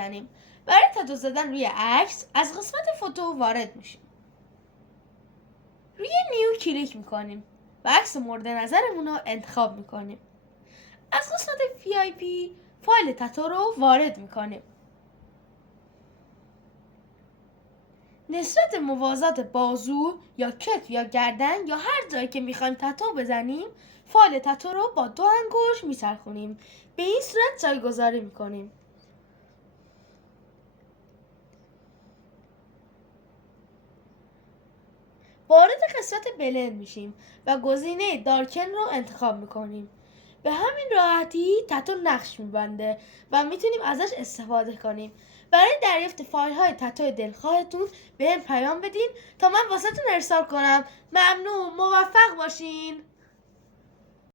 بزنیم. برای تتو زدن روی عکس از قسمت فوتو وارد میشیم. روی نیو کلیک میکنیم و عکس مورد نظرمون رو انتخاب میکنیم. از قسمت VIP فایل تتو رو وارد میکنیم. نسبت موازات بازو یا کتف یا گردن یا هر جایی که میخوایم تتو بزنیم فایل تتو رو با 2 انگشت میچرخونیم. به این صورت جایگذاری میکنیم. وارد قسمت بلند میشیم و گزینه دارکن رو انتخاب میکنیم. به همین راحتی تتو نقش میبنده و میتونیم ازش استفاده کنیم. برای دریافت فایل های تتو دلخواهتون به هم پیام بدین تا من واسهتون ارسال کنم. ممنون، موفق باشین.